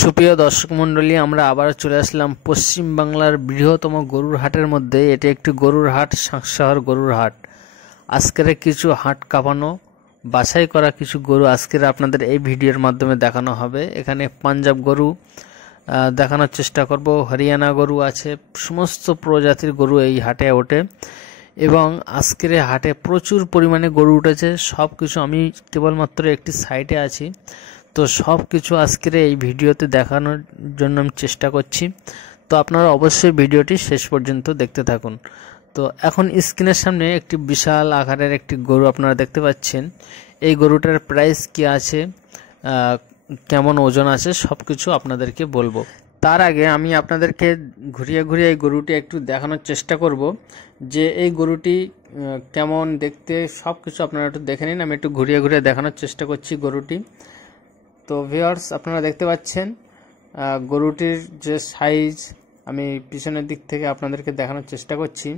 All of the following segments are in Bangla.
সুপ্রিয় দর্শক মণ্ডলী, আমরা আবার চলে আসলাম পশ্চিম বাংলার বৃহত্তম গরুর হাটের মধ্যে। এটি একটি গরুর হাট, শাঁকশহর গরুর হাট। আজকের কিছু হাট কাঁপানো বাছাই করা কিছু গরু আজকের আপনাদের এই ভিডিওর মাধ্যমে দেখানো হবে। এখানে পাঞ্জাব গরু দেখানোর চেষ্টা করব, হরিয়ানা গরু আছে, সমস্ত প্রজাতির গরু এই হাটে ওঠে এবং আজকের হাটে প্রচুর পরিমাণে গরু উঠেছে। সব কিছু আমি কেবলমাত্র একটি সাইটে আছি, তো সব কিছু আজকের এই ভিডিওতে দেখানোর জন্য আমি চেষ্টা করছি। তো আপনারা অবশ্যই ভিডিওটি শেষ পর্যন্ত দেখতে থাকুন। তো এখন স্ক্রিনের সামনে একটি বিশাল আকারের একটি গরু আপনারা দেখতে পাচ্ছেন। এই গরুটার প্রাইস কি আছে, কেমন ওজন আছে, সব কিছু আপনাদেরকে বলবো। তার আগে আমি আপনাদেরকে ঘুরিয়ে ঘুরিয়ে এই গরুটি একটু দেখানোর চেষ্টা করব যে এই গরুটি কেমন দেখতে, সব কিছু আপনারা একটু দেখে নিন। আমি একটু ঘুরিয়ে ঘুরিয়ে দেখানোর চেষ্টা করছি গরুটি। তো ভিউয়ার্স, আপনারা দেখতে পাচ্ছেন গরুটির যে সাইজ, আমি পিছনের দিক থেকে আপনাদেরকে দেখানোর চেষ্টা করছি।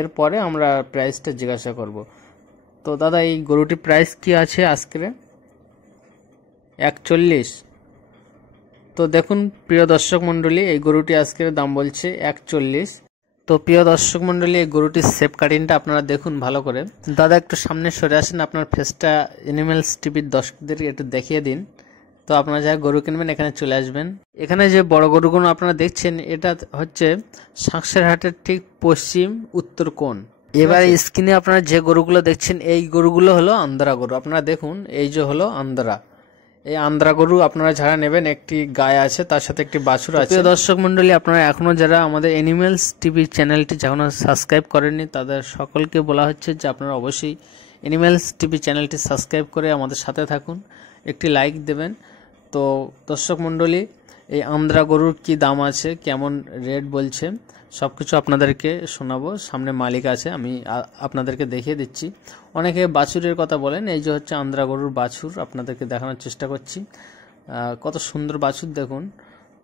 এরপরে আমরা প্রাইসটা জিজ্ঞাসা করব। তো দাদা, এই গরুটির প্রাইস কি আছে আজকে? 41। তো দেখুন প্রিয় দর্শক মণ্ডলী, এই গরুটি আজকের দাম বলছে 41। তো প্রিয় দর্শক মণ্ডলী, এই গরুটির শেপ কাটিংটা আপনারা দেখুন ভালো করে। দাদা একটু সামনে সরে আসেন, আপনার ফেসটা এনিম্যালস টিভির দর্শকদেরকে একটু দেখিয়ে দিন। তো আপনারা যারা গরু কিনবেন এখানে চলে আসবেন। এখানে যে বড় গরুগুলো আপনারা দেখছেন, এটা হচ্ছে শাঁকশহর হাটের ঠিক পশ্চিম উত্তর কোণ। এবার স্ক্রিনে আপনারা যে গরুগুলো দেখছেন, এই গরুগুলো হলো আন্দ্রা গরু। আপনারা দেখুন, এই যে হলো আন্দ্রা। এই আন্দ্রা গরু আপনারা যারা নেবেন, একটি গায়ে আছে, তার সাথে একটি বাছুর আছে। প্রিয় দর্শক মণ্ডলী, আপনারা এখনো যারা আমাদের এনিম্যালস টিভি চ্যানেলটি যখন সাবস্ক্রাইব করেননি, তাদের সকলকে বলা হচ্ছে যে আপনারা অবশ্যই এনিম্যালস টিভি চ্যানেলটি সাবস্ক্রাইব করে আমাদের সাথে থাকুন, একটি লাইক দেবেন। তো দর্শক মণ্ডলী, এই আন্দ্রা গরুর কি দাম আছে, কেমন রেট বলছে, সব কিছু আপনাদেরকে শোনাবো। সামনে মালিক আছে, আমি আপনাদেরকে দেখিয়ে দিচ্ছি। অনেকে বাছুরের কথা বলেন, এই যে হচ্ছে আন্দ্রা গরুর বাছুর, আপনাদেরকে দেখানোর চেষ্টা করছি। কত সুন্দর বাছুর দেখুন।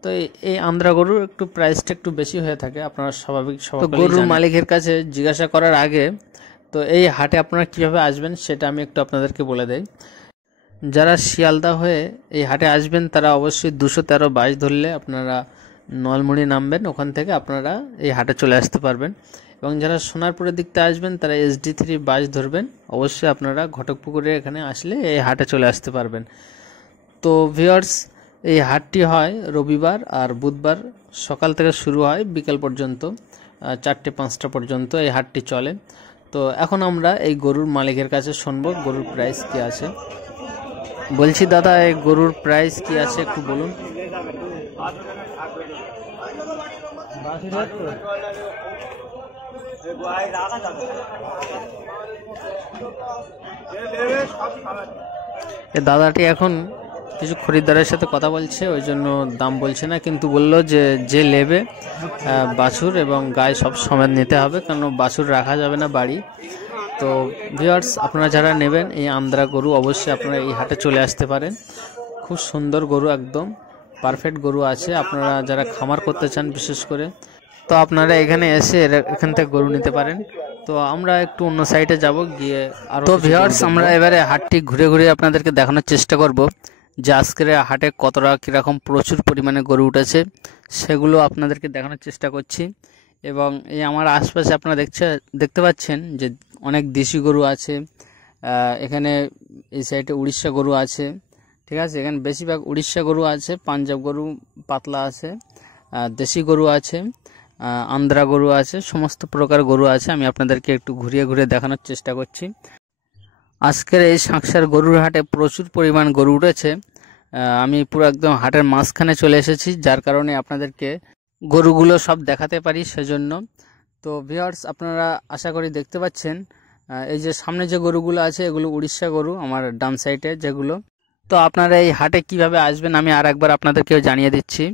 তো এই আন্দ্রা গরুর একটু প্রাইসটা একটু বেশি হয়ে থাকে, আপনারা স্বাভাবিক। গরুর মালিকের কাছে জিজ্ঞাসা করার আগে, তো এই হাটে আপনারা কিভাবে আসবেন সেটা আমি একটু আপনাদেরকে বলে দেই। যারা শিয়ালদা হয়ে এই হাটে আসবেন, তারা অবশ্যই 213 বাস ধরলে আপনারা নলমুড়ি নামবেন, ওখান থেকে আপনারা এই হাটে চলে আসতে পারবেন। এবং যারা সোনারপুরের দিকতে আসবেন, তারা SD3 বাস ধরবেন, অবশ্যই আপনারা ঘটকপুকুরে এখানে আসলে এই হাটে চলে আসতে পারবেন। তো ভিউয়ার্স, এই হাটটি হয় রবিবার আর বুধবার, সকাল থেকে শুরু হয় বিকেল পর্যন্ত, 4টে-5টা পর্যন্ত এই হাটটি চলে। তো এখন আমরা এই গরুর মালিকের কাছে শুনবো গরুর প্রাইস কি আছে। বলছি দাদা, এই গরুর প্রাইস কি আছে একটু বলুন। দাদাটি এখন কিছু খরিদ্দারের সাথে কথা বলছে, ওই জন্য দাম বলছে না, কিন্তু বললো যে নেবে বাছুর এবং গায়ে সব সমেত নিতে হবে, কারণ বাছুর রাখা যাবে না বাড়ি। তো ভিউয়ার্স, আপনারা যারা নেবেন এই আন্দ্রা গরু, অবশ্যই আপনারা এই হাটে চলে আসতে পারেন। খুব সুন্দর গরু, একদম পারফেক্ট গরু আছে। আপনারা যারা খামার করতে চান বিশেষ করে, তো আপনারা এখানে এসে এখান থেকে গরু নিতে পারেন। তো আমরা একটু অন্য সাইডে যাব, গিয়ে আরো। তো ভিউয়ার্স, আমরা এবারে হাটটি ঘুরে ঘুরে আপনাদেরকে দেখানোর চেষ্টা করব যে আজকের হাটে কতটা কীরকম প্রচুর পরিমাণে গরু উঠেছে, সেগুলো আপনাদেরকে দেখানোর চেষ্টা করছি। এবং এই আমার আশপাশে আপনারা দেখতে পাচ্ছেন যে অনেক দেশি গরু আছে। এখানে এই সাইডে উড়িষ্যা গরু আছে, ঠিক আছে। এখানে বেশিরভাগ উড়িষ্যা গরু আছে, পাঞ্জাব গরু পাতলা আছে, দেশি গরু আছে, আন্দ্রা গরু আছে, সমস্ত প্রকার গরু আছে। আমি আপনাদেরকে একটু ঘুরিয়ে ঘুরিয়ে দেখানোর চেষ্টা করছি। আজকের এই শাঁকশহর গরুর হাটে প্রচুর পরিমাণ গরু উঠেছে। আমি পুরো একদম হাটের মাঝখানে চলে এসেছি, যার কারণে আপনাদেরকে গরুগুলো সব দেখাতে পারি সেজন্য। তো ভিউয়ার্স, আপনারা আশা করি দেখতে পাচ্ছেন, এই যে সামনে যে গরুগুলো আছে, এগুলো উড়িষ্যা গরু, আমার ডান সাইডে যেগুলো। তো আপনারা এই হাটে কিভাবে আসবেন আমি আর একবার আপনাদেরকেও জানিয়ে দিচ্ছি।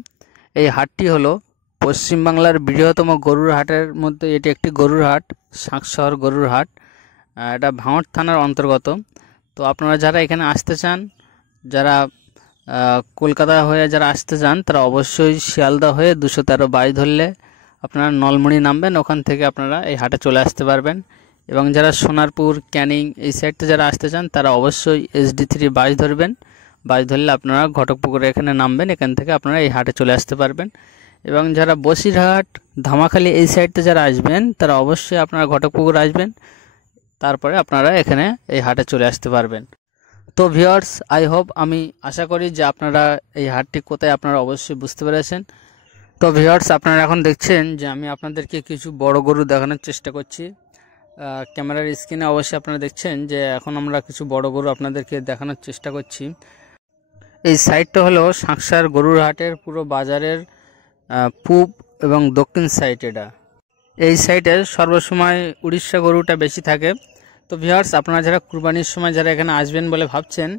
এই হাটটি হলো পশ্চিমবাংলার বৃহত্তম গরুর হাটের মধ্যে এটি একটি গরুর হাট, শাঁকশহর গরুর হাট। এটা ভাঙড় থানার অন্তর্গত। তো আপনারা যারা এখানে আসতে চান, যারা কলকাতা হয়ে যারা আসতে চান, তারা অবশ্যই শিয়ালদা হয়ে 213 বাস ধরলে আপনারা নলমুড়ি নামবেন, ওখান থেকে আপনারা এই হাটে চলে আসতে পারবেন। এবং যারা সোনারপুর, ক্যানিং এই সাইডতে যারা আসতে চান, তারা অবশ্যই SD3 বাস ধরবেন, বাস ধরলে আপনারা ঘটকপুকুরে এখানে নামবেন, এখান থেকে আপনারা এই হাটে চলে আসতে পারবেন। এবং যারা বসিরহাট ধামাখালী এই সাইডতে যারা আসবেন তারা অবশ্যই আপনারা ঘটকপুকুর আসবেন, তারপরে আপনারা এখানে এই হাটে চলে আসতে পারবেন। তো ভিউয়ার্স, আই হোপ, আমি আশা করি যে আপনারা এই হাটটি কোথায় আপনারা অবশ্যই বুঝতে পেরেছেন। তো ভিউয়ার্স, আপনারা এখন দেখছেন যে আমি আপনাদেরকে কিছু বড় গরু দেখানোর চেষ্টা করছি। ক্যামেরার স্ক্রিনে অবশ্যই আপনারা দেখছেন যে এখন আমরা কিছু বড় গরু আপনাদেরকে দেখানোর চেষ্টা করছি। এই সাইডটা হলো সাঁকসার গরুর হাটের পুরো বাজারের পূব এবং দক্ষিণ সাইড। এটা এই সাইডে সর্বসময় উড়িষ্যা গরুটা বেশি থাকে। তো ভিউয়ার্স, আপনারা যারা কুরবানির সময় যারা এখানে আসবেন বলে ভাবছেন,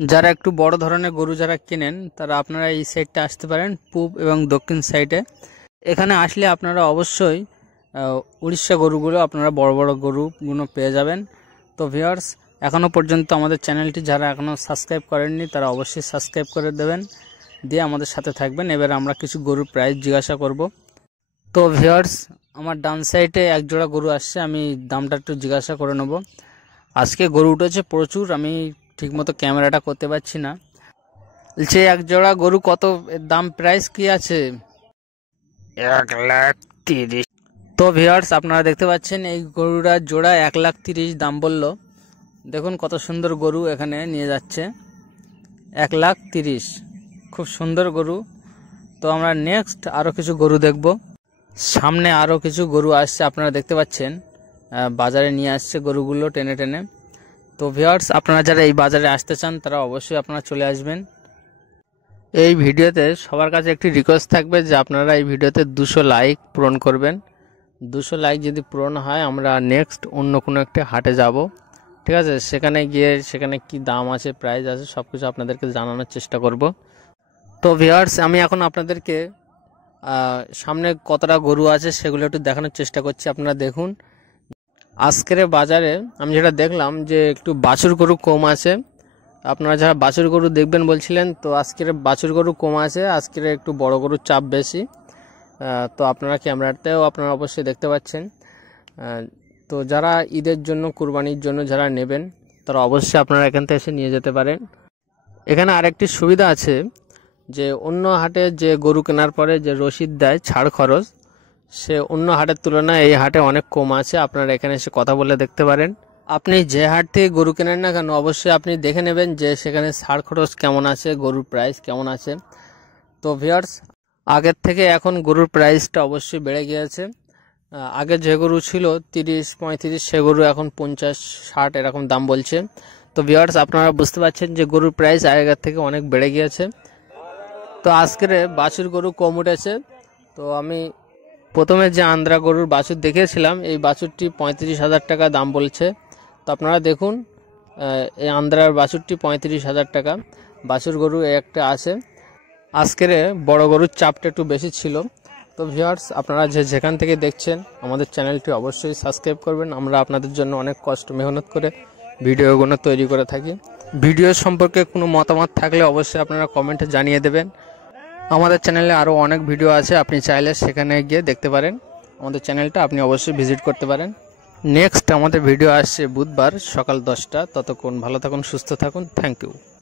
যারা একটু বড় ধরনের গরু যারা কেনেন, তারা আপনারা এই সাইডটা আসতে পারেন, পূব এবং দক্ষিণ সাইডে। এখানে আসলে আপনারা অবশ্যই উড়িষ্যা গরুগুলো আপনারা বড় বড় গরুগুলো পেয়ে যাবেন। তো ভিউয়ার্স, এখনও পর্যন্ত আমাদের চ্যানেলটি যারা এখনও সাবস্ক্রাইব করেননি তারা অবশ্যই সাবস্ক্রাইব করে দেবেন, দিয়ে আমাদের সাথে থাকবেন। এবার আমরা কিছু গরুর প্রাইস জিজ্ঞাসা করব। তো ভিউয়ার্স, আমার ডান সাইডে এক জোড়া গরু আসছে, আমি দামটা একটু জিজ্ঞাসা করে নেব। আজকে গরু উঠেছে প্রচুর, আমি ঠিকমতো ক্যামেরাটা করতে পারছি না। বলছে এক জোড়া গরু কত দাম, প্রাইস কি আছে? 1,30,000। তো ভিউয়ার্স, আপনারা দেখতে পাচ্ছেন এই গরুটার জোড়া 1,30,000 দাম বলল। দেখুন কত সুন্দর গরু এখানে নিয়ে যাচ্ছে, 1,30,000, খুব সুন্দর গরু। তো আমরা নেক্সট আরও কিছু গরু দেখব। সামনে আরও কিছু গরু আসছে, আপনারা দেখতে পাচ্ছেন বাজারে নিয়ে আসছে গরুগুলো টেনে টেনে। তো ভিউয়ার্স, আপনারা যারা এই বাজারে আসতে চান তারা অবশ্যই আপনারা চলে আসবেন। এই ভিডিওতে সবার কাছে একটি রিকোয়েস্ট থাকবে যে আপনারা এই ভিডিওতে 200 লাইক পূরণ করবেন। 200 লাইক যদি পূরণ হয় আমরা নেক্সট অন্য কোনো একটা হাটে যাব, ঠিক আছে? সেখানে গিয়ে সেখানে কি দাম আছে, প্রাইস আছে, সব কিছু আপনাদেরকে জানানোর চেষ্টা করব। তো ভিউয়ার্স, আমি এখন আপনাদেরকে সামনে কতটা গরু আছে সেগুলো একটু দেখানোর চেষ্টা করছি। আপনারা দেখুন, আজকের বাজারে আমি যেটা দেখলাম যে একটু বাছুর গরু কম আছে। আপনারা যারা বাছুর গরু দেখবেন বলছিলেন, তো আজকের বাছুর গরু কম আছে, আজকের একটু বড় গরুর চাপ বেশি। তো আপনারা ক্যামেরাতেও আপনারা অবশ্যই দেখতে পাচ্ছেন। তো যারা ঈদের জন্য, কুরবানির জন্য যারা নেবেন তারা অবশ্যই আপনারা এখান থেকে এসে নিয়ে যেতে পারেন। এখানে আরেকটি সুবিধা আছে যে অন্য হাটে যে গরু কেনার পরে যে রসিদ দেয় ছাড় খরচ, সে অন্য হাটের তুলনায় এই হাটে অনেক কম আছে। আপনারা এখানে এসে কথা বলে দেখতে পারেন। আপনি যে হাট থেকে গরু কেনেন না কেন অবশ্যই আপনি দেখে নেবেন যে সেখানে ছাড় খরচ কেমন আছে, গরুর প্রাইস কেমন আছে। তো ভিউয়ার্স, আগের থেকে এখন গরুর প্রাইসটা অবশ্যই বেড়ে গিয়েছে। আগে যে গরু ছিল 30-35, সে গরু এখন 50-60 এরকম দাম বলছে। তো ভিউয়ার্স, আপনারা বুঝতে পারছেন যে গরুর প্রাইস আগের থেকে অনেক বেড়ে গিয়েছে। তো আজকের বাছুর গরু কম উঠেছে। তো আমি প্রথমে যে আন্দ্রা গরুর বাছুর দেখেছিলাম, এই বাছুরটি 35,000 টাকা দাম বলছে। তো আপনারা দেখুন, এই আন্দ্রার বাছুরটি 35,000 টাকা। বাছুর গরু একটা আছে। আজকের বড় গরুর চাপটা একটু বেশি ছিল। তো ভিউয়ার্স, আপনারা যেখান থেকে দেখছেন আমাদের চ্যানেলটি অবশ্যই সাবস্ক্রাইব করবেন। আমরা আপনাদের জন্য অনেক কষ্ট মেহনত করে ভিডিওগুলো তৈরি করে থাকি। ভিডিও সম্পর্কে কোনো মতামত থাকলে অবশ্যই আপনারা কমেন্টে জানিয়ে দেবেন। আমাদের চ্যানেলে আরও অনেক ভিডিও আছে, আপনি চাইলে সেখানে গিয়ে দেখতে পারেন। আমাদের চ্যানেলটা আপনি অবশ্যই ভিজিট করতে পারেন। নেক্সট আমাদের ভিডিও আসছে বুধবার সকাল 10টা। ততক্ষণ ভালো থাকুন, সুস্থ থাকুন। Thank you.